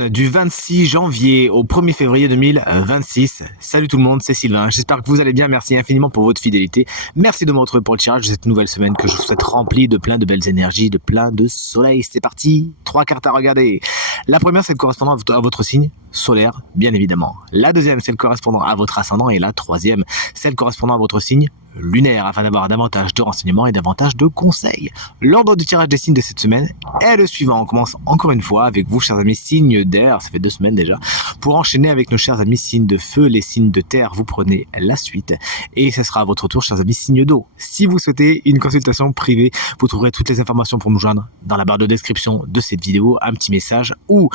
semaine du 26 janvier au 1er février 2026. Salut tout le monde, c'est Sylvain. J'espère que vous allez bien. Merci infiniment pour votre fidélité. Merci de me retrouver pour le tirage de cette nouvelle semaine que je vous souhaite remplie de plein de belles énergies, de plein de soleil. C'est parti. 3 cartes à regarder. La première, c'est le correspondant à votre signe solaire, bien évidemment. La deuxième, c'est le correspondant à votre ascendant. Et la troisième, c'est le correspondant à votre signe lunaire, afin d'avoir davantage de renseignements et davantage de conseils. L'ordre du tirage des signes de cette semaine est le suivant. On commence encore une fois avec vous, chers amis signes d'air, ça fait 2 semaines déjà. Pour enchaîner avec nos chers amis signes de feu, les signes de terre, vous prenez la suite. Et ce sera à votre tour, chers amis signes d'eau. Si vous souhaitez une consultation privée, vous trouverez toutes les informations pour nous joindre dans la barre de description de cette vidéo, un petit message ou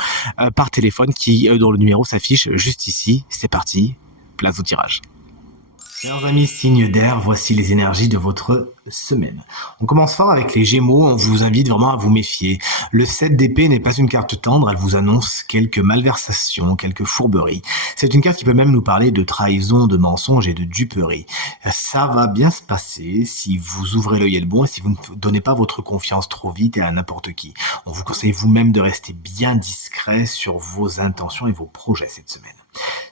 par téléphone dont le numéro s'affiche juste ici. C'est parti, place au tirage. Chers amis signes d'air, voici les énergies de votre semaine. On commence fort avec les Gémeaux, on vous invite vraiment à vous méfier. Le 7 d'épée n'est pas une carte tendre, elle vous annonce quelques malversations, quelques fourberies. C'est une carte qui peut même nous parler de trahison, de mensonges et de duperie. Ça va bien se passer si vous ouvrez l'œil et le bon et si vous ne donnez pas votre confiance trop vite et à n'importe qui. On vous conseille vous-même de rester bien discret sur vos intentions et vos projets cette semaine.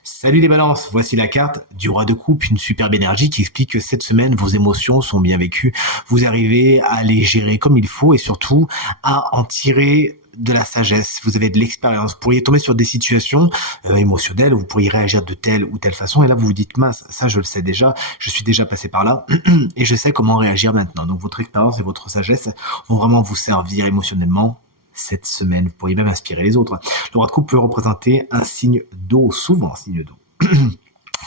Salut les balances, voici la carte du roi de coupe, une superbe énergie qui explique que cette semaine vos émotions sont bien vécues, vous arrivez à les gérer comme il faut et surtout à en tirer de la sagesse, vous avez de l'expérience, vous pourriez tomber sur des situations émotionnelles où vous pourriez réagir de telle ou telle façon et là vous vous dites mince, ça je le sais déjà, je suis déjà passé par là et je sais comment réagir maintenant. Donc votre expérience et votre sagesse vont vraiment vous servir émotionnellement cette semaine. Vous pourriez même inspirer les autres. Le roi de coupe peut représenter un signe d'eau, souvent un signe d'eau.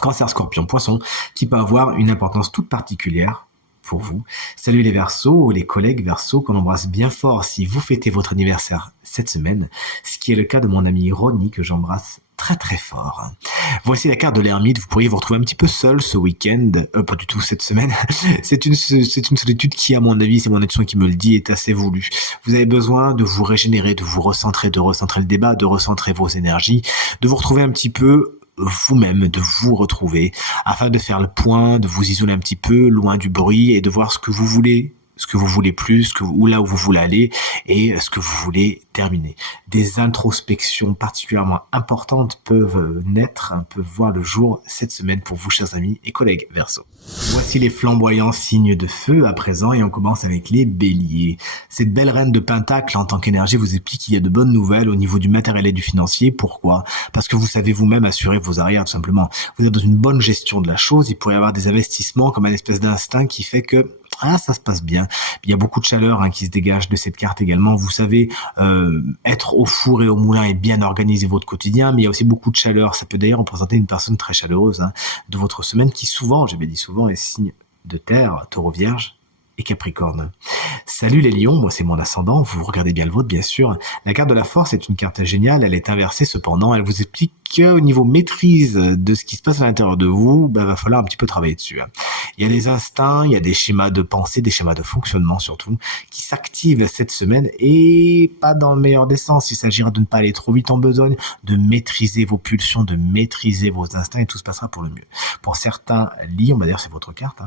Cancer, Scorpion, Poisson, qui peut avoir une importance toute particulière pour vous. Salut les Verseaux, les collègues Verseaux qu'on embrasse bien fort si vous fêtez votre anniversaire cette semaine, ce qui est le cas de mon ami Ronnie que j'embrasse très très fort. Voici la carte de l'ermite, vous pourriez vous retrouver un petit peu seul ce week-end, pas du tout cette semaine. C'est une solitude qui, à mon avis, c'est mon intuition qui me le dit, est assez voulue. Vous avez besoin de vous régénérer, de vous recentrer, de recentrer le débat, de recentrer vos énergies, de vous retrouver un petit peu vous-même, de vous retrouver, afin de faire le point, de vous isoler un petit peu, loin du bruit, et de voir ce que vous voulez plus, ou là où vous voulez aller, et ce que vous voulez terminer. Des introspections particulièrement importantes peuvent naître, peuvent voir le jour cette semaine pour vous, chers amis et collègues Verseaux. Voici les flamboyants signes de feu à présent, et on commence avec les béliers. Cette belle reine de Pentacle en tant qu'énergie vous explique qu'il y a de bonnes nouvelles au niveau du matériel et du financier. Pourquoi ? Parce que vous savez vous-même assurer vos arrières, tout simplement. Vous êtes dans une bonne gestion de la chose, il pourrait y avoir des investissements comme un espèce d'instinct qui fait que ça se passe bien. Il y a beaucoup de chaleur qui se dégage de cette carte également. Vous savez être au four et au moulin et bien organiser votre quotidien, mais il y a aussi beaucoup de chaleur. Ça peut d'ailleurs représenter une personne très chaleureuse de votre semaine qui souvent, j'avais dit souvent, est signe de terre, taureau, vierge et capricorne. Salut les lions, moi c'est mon ascendant, vous regardez bien le vôtre bien sûr. La carte de la force est une carte géniale, elle est inversée cependant, elle vous explique qu'au niveau maîtrise de ce qui se passe à l'intérieur de vous, va falloir un petit peu travailler dessus. Il y a des instincts, il y a des schémas de pensée, des schémas de fonctionnement surtout, qui s'activent cette semaine et pas dans le meilleur des sens. Il s'agira de ne pas aller trop vite en besogne, de maîtriser vos pulsions, de maîtriser vos instincts et tout se passera pour le mieux. Pour certains lions, d'ailleurs c'est votre carte,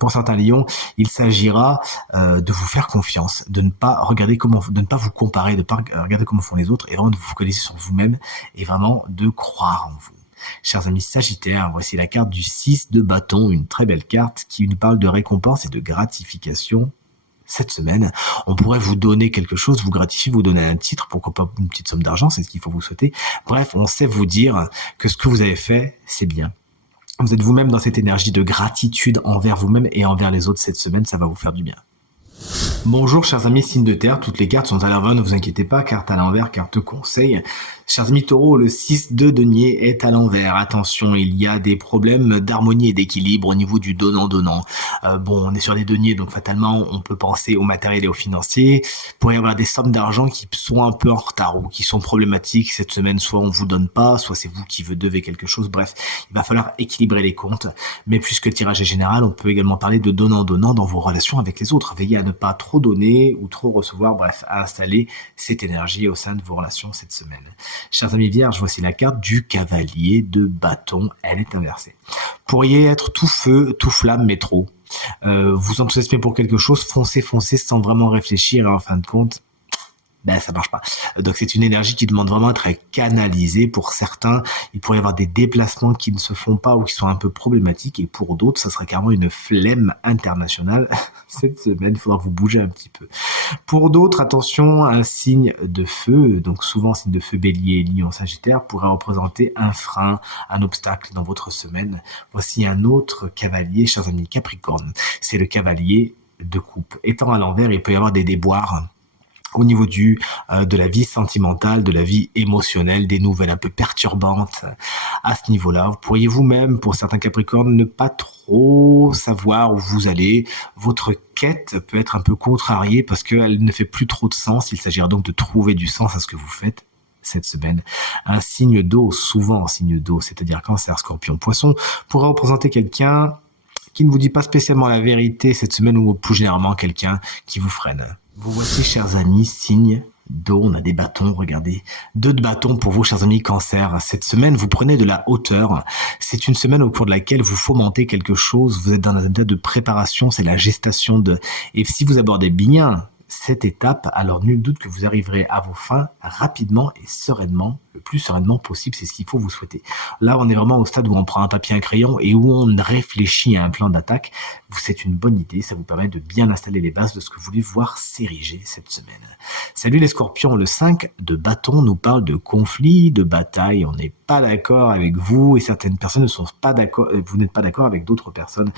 pour certains lions, il s'agira de vous faire confiance, de ne pas vous comparer, de ne pas regarder comment font les autres et vraiment de vous focaliser sur vous-même et vraiment de croire en vous. Chers amis Sagittaires, voici la carte du 6 de bâton, une très belle carte qui nous parle de récompense et de gratification. Cette semaine, on pourrait vous donner quelque chose, vous gratifier, vous donner un titre, pourquoi pas une petite somme d'argent, c'est ce qu'il faut vous souhaiter. Bref, on sait vous dire que ce que vous avez fait, c'est bien. Vous êtes vous-même dans cette énergie de gratitude envers vous-même et envers les autres cette semaine, ça va vous faire du bien. Bonjour chers amis signes de terre, toutes les cartes sont à l'envers, ne vous inquiétez pas, carte à l'envers, carte conseil. Chers amis taureaux, le 6 de denier est à l'envers. Attention, il y a des problèmes d'harmonie et d'équilibre au niveau du donnant-donnant. On est sur les deniers, donc fatalement, on peut penser au matériel et au financier. Il pourrait y avoir des sommes d'argent qui sont un peu en retard ou qui sont problématiques cette semaine. Soit on vous donne pas, soit c'est vous qui devez quelque chose. Bref, il va falloir équilibrer les comptes. Mais puisque le tirage est général, on peut également parler de donnant-donnant dans vos relations avec les autres. Veillez à ne pas trop donner ou trop recevoir, bref, à installer cette énergie au sein de vos relations cette semaine. Chers amis vierges, voici la carte du cavalier de bâton, elle est inversée. Pourriez être tout feu, tout flamme, mais trop. Vous enthousiasmez pour quelque chose, foncez sans vraiment réfléchir et en fin de compte, ben ça marche pas. Donc c'est une énergie qui demande vraiment à être canalisée. Pour certains, il pourrait y avoir des déplacements qui ne se font pas ou qui sont un peu problématiques, et pour d'autres, ça serait carrément une flemme internationale. Cette semaine, il faudra vous bouger un petit peu. Pour d'autres, attention, un signe de feu, donc souvent signe de feu bélier, lion, sagittaire, pourrait représenter un frein, un obstacle dans votre semaine. Voici un autre cavalier, chers amis Capricorne. C'est le cavalier de coupe. Étant à l'envers, il peut y avoir des déboires au niveau de la vie sentimentale, de la vie émotionnelle, des nouvelles un peu perturbantes à ce niveau-là. Vous pourriez vous-même, pour certains Capricornes, ne pas trop savoir où vous allez. Votre quête peut être un peu contrariée parce qu'elle ne fait plus trop de sens. Il s'agira donc de trouver du sens à ce que vous faites cette semaine. Un signe d'eau, souvent un signe d'eau, c'est-à-dire Cancer, Scorpion, Poisson, pourrait représenter quelqu'un qui ne vous dit pas spécialement la vérité cette semaine, ou plus généralement quelqu'un qui vous freine. Vous voici, chers amis, signe d'eau. On a des bâtons, regardez. 2 de bâtons pour vous, chers amis Cancer. Cette semaine, vous prenez de la hauteur. C'est une semaine au cours de laquelle vous fomentez quelque chose. Vous êtes dans un état de préparation, c'est la gestation de... Et si vous abordez bien cette étape, alors nul doute que vous arriverez à vos fins rapidement et sereinement, le plus sereinement possible, c'est ce qu'il faut vous souhaiter. Là, on est vraiment au stade où on prend un papier, un crayon et où on réfléchit à un plan d'attaque. C'est une bonne idée, ça vous permet de bien installer les bases de ce que vous voulez voir s'ériger cette semaine. Salut les Scorpions, le 5 de bâton nous parle de conflit, de bataille. On n'est pas d'accord avec vous et certaines personnes ne sont pas d'accord, vous n'êtes pas d'accord avec d'autres personnes.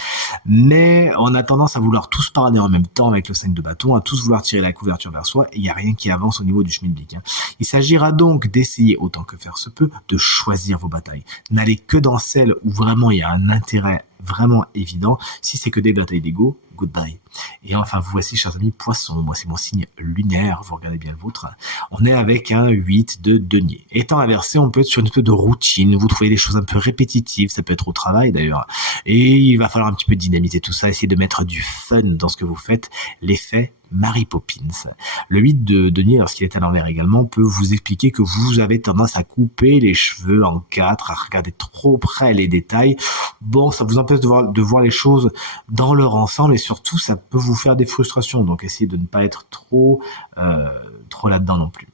Mais on a tendance à vouloir tous parler en même temps avec le 5 de bâton, à tous vouloir tirer la couverture vers soi, et il n'y a rien qui avance au niveau du schmilblick. Il s'agira donc d'essayer, autant que faire se peut, de choisir vos batailles. N'allez que dans celles où vraiment il y a un intérêt vraiment évident. Si c'est que des batailles d'ego, goodbye. Et enfin, vous voici, chers amis Poissons. Moi, c'est mon signe lunaire. Vous regardez bien le vôtre. On est avec un 8 de denier. Étant inversé, on peut être sur une espèce de routine. Vous trouvez des choses un peu répétitives. Ça peut être au travail, d'ailleurs. Et il va falloir un petit peu dynamiter tout ça. Essayer de mettre du fun dans ce que vous faites. L'effet Mary Poppins. Le 8 de denier, lorsqu'il est à l'envers également, peut vous expliquer que vous avez tendance à couper les cheveux en 4, à regarder trop près les détails. Bon, ça vous empêche de voir les choses dans leur ensemble, et surtout, ça peut vous faire des frustrations. Donc, essayez de ne pas être trop là-dedans non plus.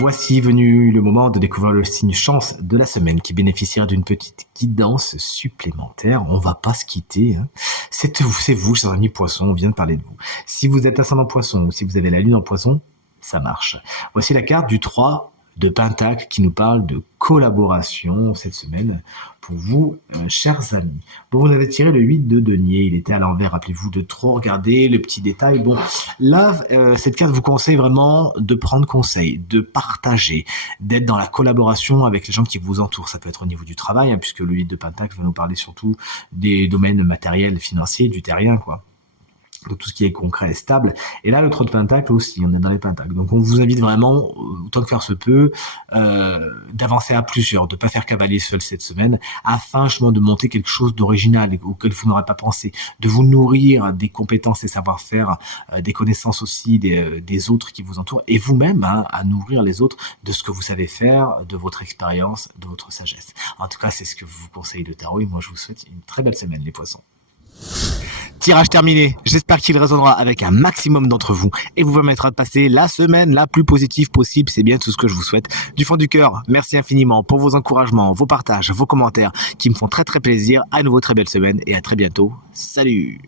Voici venu le moment de découvrir le signe chance de la semaine qui bénéficiera d'une petite guidance supplémentaire. On va pas se quitter. Hein. C'est vous, chers amis Poissons, on vient de parler de vous. Si vous êtes ascendant Poisson ou si vous avez la lune en Poisson, ça marche. Voici la carte du 3 de Pentacle qui nous parle de collaboration cette semaine pour vous, chers amis. Bon, vous avez tiré le 8 de denier, il était à l'envers, rappelez-vous de trop regarder le petit détail. Bon, là, cette carte vous conseille vraiment de prendre conseil, de partager, d'être dans la collaboration avec les gens qui vous entourent. Ça peut être au niveau du travail, hein, puisque le 8 de Pentacle va nous parler surtout des domaines matériels, financiers, du terrien, quoi. Donc tout ce qui est concret et stable. Et là, le 3 de Pentacle aussi, on est dans les Pentacles. Donc on vous invite vraiment, autant que faire se peut, d'avancer à plusieurs, de pas faire cavalier seul cette semaine, afin justement de monter quelque chose d'original auquel vous n'aurez pas pensé, de vous nourrir des compétences et savoir-faire, des connaissances aussi des autres qui vous entourent, et vous-même hein, à nourrir les autres de ce que vous savez faire, de votre expérience, de votre sagesse. En tout cas, c'est ce que vous conseille le tarot, et moi je vous souhaite une très belle semaine les Poissons. Tirage terminé, j'espère qu'il résonnera avec un maximum d'entre vous et vous permettra de passer la semaine la plus positive possible, c'est bien tout ce que je vous souhaite. Du fond du cœur, merci infiniment pour vos encouragements, vos partages, vos commentaires qui me font très très plaisir. À nouveau très belle semaine et à très bientôt. Salut!